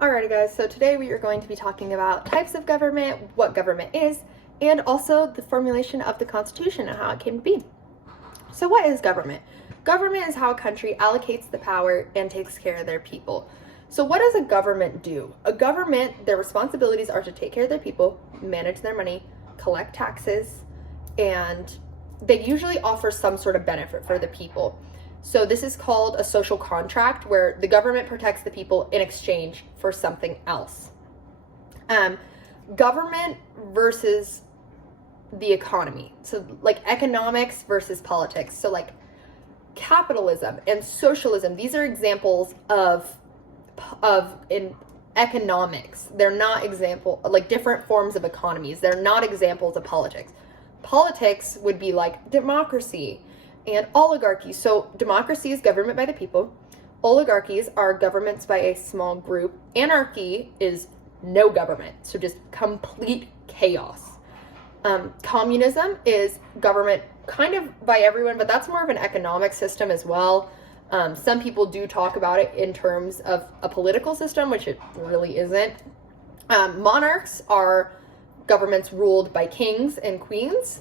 Alrighty guys, so today we are going to be talking about types of government, what government is, and also the formulation of the Constitution and how it came to be. So what is government? Government is how a country allocates the power and takes care of their people. So what does a government do? A government, their responsibilities are to take care of their people, manage their money, collect taxes, and they usually offer some sort of benefit for the people. So this is called a social contract where the government protects the people in exchange for something else. Government versus the economy. So like economics versus politics. So like capitalism and socialism, these are examples of in economics. They're not like different forms of economies. They're not examples of politics. Politics would be like democracy and oligarchy. So democracy is government by the people. Oligarchies are governments by a small group. Anarchy is no government, so just complete chaos. Communism is government kind of by everyone, but that's more of an economic system as well. Some people do talk about it in terms of a political system, which it really isn't. Monarchs are governments ruled by kings and queens.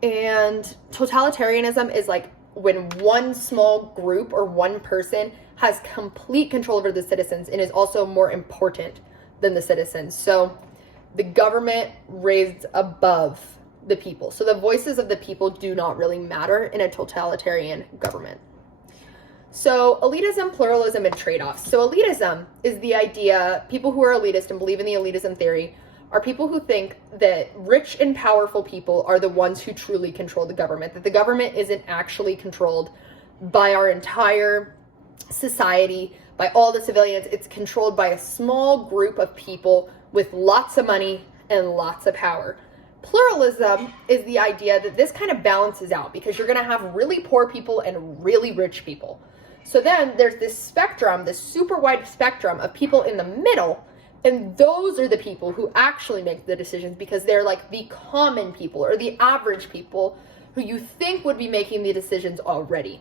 And totalitarianism is like when one small group or one person has complete control over the citizens and is also more important than the citizens. So the government raised above the people. So the voices of the people do not really matter in a totalitarian government. So elitism, pluralism, and trade-offs. So elitism is the idea, people who are elitist and believe in the elitism theory are people who think that rich and powerful people are the ones who truly control the government, that the government isn't actually controlled by our entire society, by all the civilians. It's controlled by a small group of people with lots of money and lots of power. Pluralism is the idea that this kind of balances out because you're going to have really poor people and really rich people. So then there's this spectrum, this super wide spectrum of people in the middle. And those are the people who actually make the decisions because they're like the common people or the average people who you think would be making the decisions already.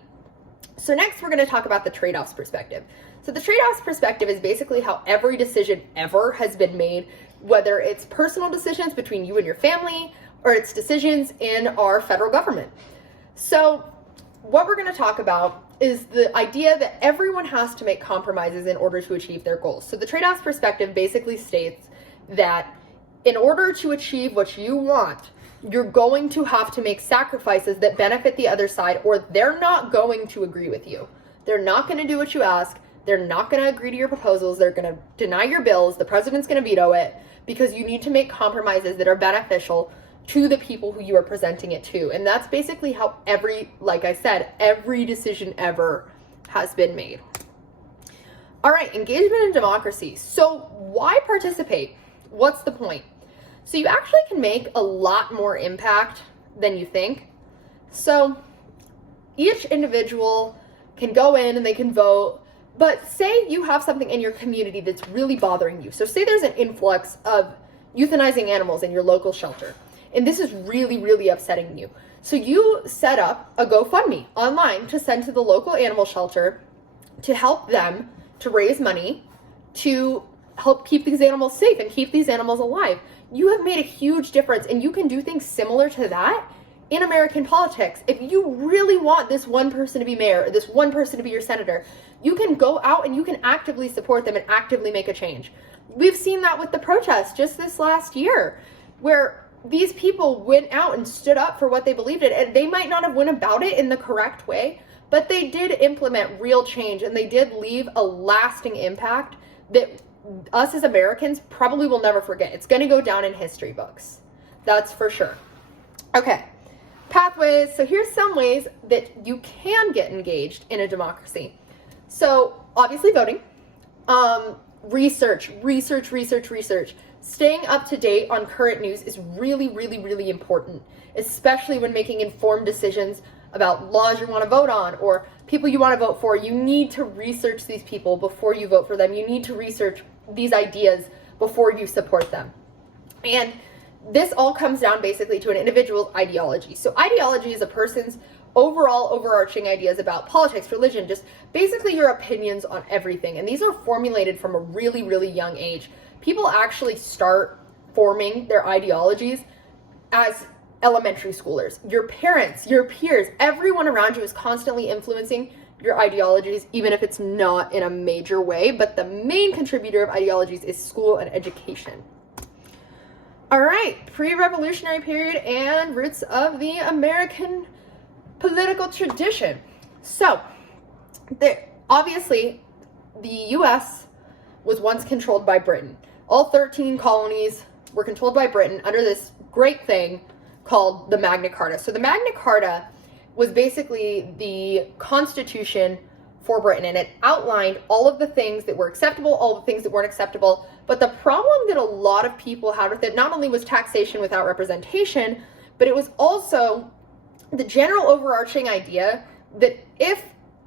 So next we're going to talk about the trade-offs perspective. So the trade-offs perspective is basically how every decision ever has been made, whether it's personal decisions between you and your family or it's decisions in our federal government. So what we're going to talk about is the idea that everyone has to make compromises in order to achieve their goals. So the trade-offs perspective basically states that in order to achieve what you want, you're going to have to make sacrifices that benefit the other side, or they're not going to agree with you. They're not going to do what you ask. They're not going to agree to your proposals. They're going to deny your bills. The president's going to veto it because you need to make compromises that are beneficial to the people who you are presenting it to. And that's basically how like I said, every decision ever has been made. All right, engagement in democracy. So why participate? What's the point? So you actually can make a lot more impact than you think. So each individual can go in and they can vote, but say you have something in your community that's really bothering you. So say there's an influx of euthanizing animals in your local shelter. And this is really, really upsetting you. So you set up a GoFundMe online to send to the local animal shelter to help them to raise money to help keep these animals safe and keep these animals alive. You have made a huge difference, and you can do things similar to that in American politics. If you really want this one person to be mayor or this one person to be your senator, you can go out and you can actively support them and actively make a change. We've seen that with the protests just this last year, where these people went out and stood up for what they believed in, and they might not have went about it in the correct way, but they did implement real change, and they did leave a lasting impact that us as Americans probably will never forget. It's going to go down in history books. That's for sure. Okay, pathways. So here's some ways that you can get engaged in a democracy. So obviously voting, research. Staying up to date on current news is really, really, really important, especially when making informed decisions about laws you want to vote on or people you want to vote for. You need to research these people before you vote for them. You need to research these ideas before you support them. And this all comes down basically to an individual's ideology. So ideology is a person's overall overarching ideas about politics, religion, just basically your opinions on everything. And these are formulated from a really, really young age. People actually start forming their ideologies as elementary schoolers. Your parents, your peers, everyone around you is constantly influencing your ideologies, even if it's not in a major way. But the main contributor of ideologies is school and education. All right, pre-revolutionary period and roots of the American political tradition. So, obviously, the U.S. was once controlled by Britain. All 13 colonies were controlled by Britain under this great thing called the Magna Carta. So the Magna Carta was basically the constitution for Britain, and it outlined all of the things that were acceptable, all the things that weren't acceptable. But the problem that a lot of people had with it not only was taxation without representation, but it was also the general overarching idea that if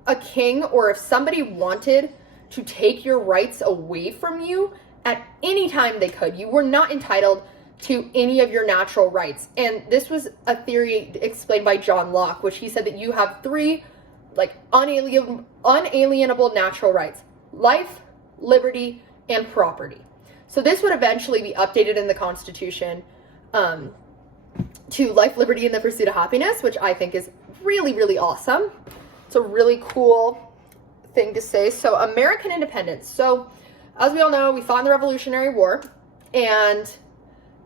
a king or if somebody wanted to take your rights away from you at any time they could, you were not entitled to any of your natural rights. And this was a theory explained by John Locke, which he said that you have three unalienable natural rights: life, liberty, and property. So this would eventually be updated in the Constitution to life, liberty, and the pursuit of happiness, which I think is really, really awesome. It's a really cool thing to say. So American independence. So as we all know, we fought in the Revolutionary War, and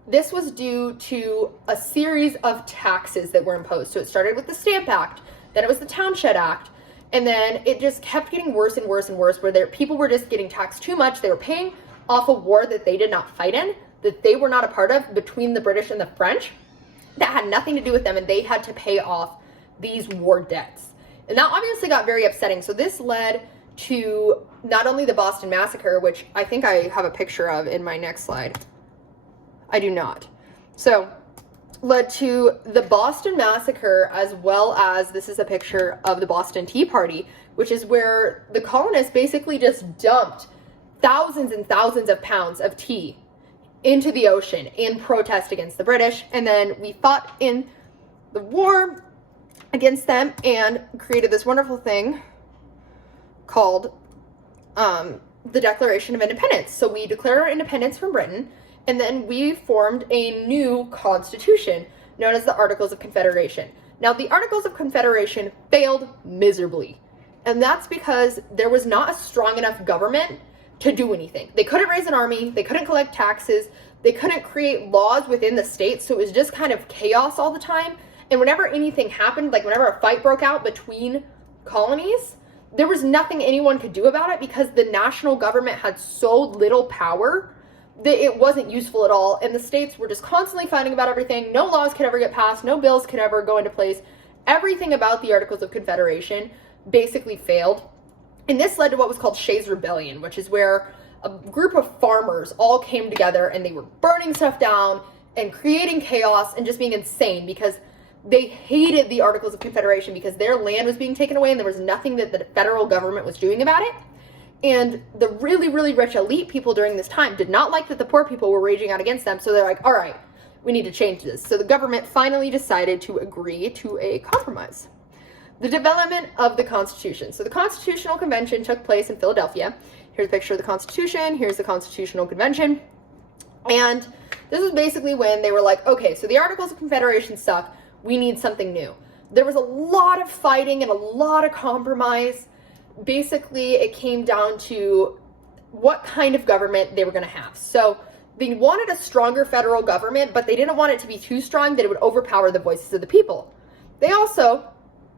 this was due to a series of taxes that were imposed. So it started with the Stamp Act, then it was the Townshend Act, and then it just kept getting worse and worse and worse, where people were just getting taxed too much. They were paying off a war that they did not fight in, that they were not a part of, between the British and the French, that had nothing to do with them, and they had to pay off these war debts. And that obviously got very upsetting. So this led to not only the Boston Massacre, which I think I have a picture of in my next slide. I do not. So led to the Boston Massacre, as well as, this is a picture of the Boston Tea Party, which is where the colonists basically just dumped thousands and thousands of pounds of tea into the ocean in protest against the British. And then we fought in the war against them and created this wonderful thing called the Declaration of Independence. So we declared our independence from Britain, and then we formed a new constitution known as the Articles of Confederation. Now, the Articles of Confederation failed miserably, and that's because there was not a strong enough government to do anything. They couldn't raise an army, they couldn't collect taxes, they couldn't create laws within the states, so it was just kind of chaos all the time. And whenever anything happened, like whenever a fight broke out between colonies, there was nothing anyone could do about it because the national government had so little power that it wasn't useful at all, and the states were just constantly fighting about everything. No laws could ever get passed, no bills could ever go into place. Everything about the Articles of Confederation basically failed. And this led to what was called Shays' Rebellion, which is where a group of farmers all came together and they were burning stuff down and creating chaos and just being insane because they hated the Articles of Confederation because their land was being taken away and there was nothing that the federal government was doing about it. And the really, really rich elite people during this time did not like that the poor people were raging out against them. So they're like, all right, we need to change this. So the government finally decided to agree to a compromise. The development of the Constitution. So the Constitutional Convention took place in Philadelphia. Here's a picture of the Constitution. Here's the Constitutional Convention. And this was basically when they were like, okay, so the Articles of Confederation suck. We need something new. There was a lot of fighting and a lot of compromise. Basically, it came down to what kind of government they were going to have. So they wanted a stronger federal government, but they didn't want it to be too strong that it would overpower the voices of the people. They also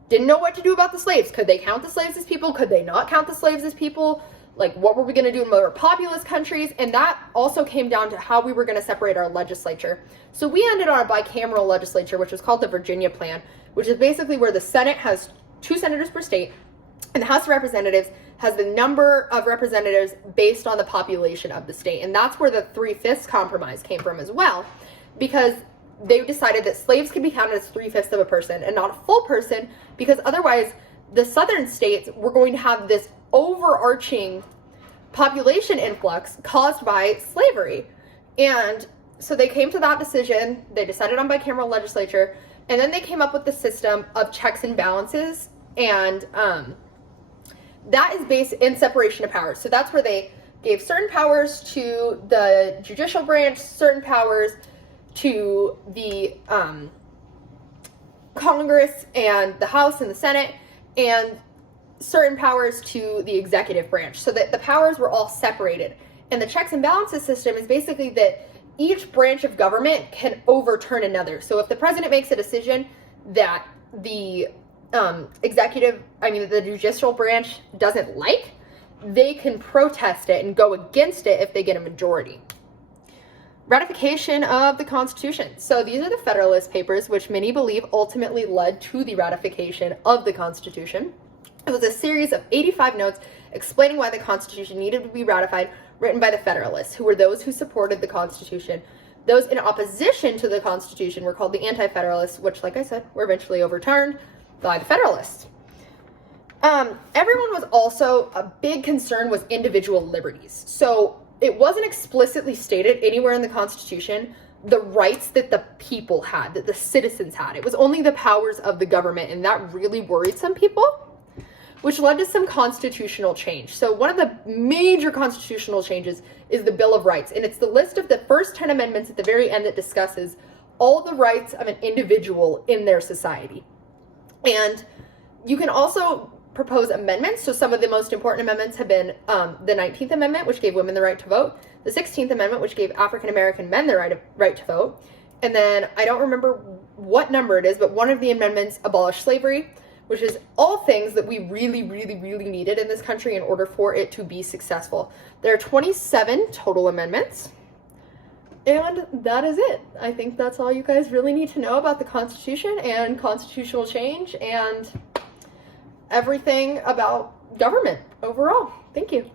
didn't know what to do about the slaves. Could they count the slaves as people? Could they not count the slaves as people? Like, what were we going to do in more populous countries? And that also came down to how we were going to separate our legislature. So we ended on a bicameral legislature, which was called the Virginia Plan, which is basically where the Senate has 2 senators per state, and the House of Representatives has the number of representatives based on the population of the state. And that's where the 3/5 compromise came from as well, because they decided that slaves could be counted as 3/5 of a person and not a full person, because otherwise the southern states were going to have this overarching population influx caused by slavery. And so they came to that decision. They decided on bicameral legislature And then they came up with the system of checks and balances, and that is based in separation of powers. So that's where they gave certain powers to the judicial branch, certain powers to the Congress and the House and the Senate, and certain powers to the executive branch, so that the powers were all separated. And the checks and balances system is basically that each branch of government can overturn another. So if the president makes a decision that the the judicial branch doesn't like, they can protest it and go against it if they get a majority. Ratification of the Constitution. So these are the Federalist Papers, which many believe ultimately led to the ratification of the Constitution. It was a series of 85 notes explaining why the Constitution needed to be ratified, written by the Federalists, who were those who supported the Constitution. Those in opposition to the Constitution were called the Anti-Federalists, which, like I said, were eventually overturned by the Federalists. Everyone was also, a big concern was individual liberties. So it wasn't explicitly stated anywhere in the Constitution the rights that the people had, that the citizens had. It was only the powers of the government, and that really worried some people, which led to some constitutional change. So one of the major constitutional changes is the Bill of Rights, and it's the list of the first 10 amendments at the very end that discusses all the rights of an individual in their society. And you can also propose amendments. So some of the most important amendments have been the 19th Amendment, which gave women the right to vote, the 16th Amendment, which gave African American men the right to vote, and then I don't remember what number it is, but one of the amendments abolished slavery, which is all things that we really, really, really needed in this country in order for it to be successful. There are 27 total amendments, and that is it. I think that's all you guys really need to know about the Constitution and constitutional change and everything about government overall. Thank you.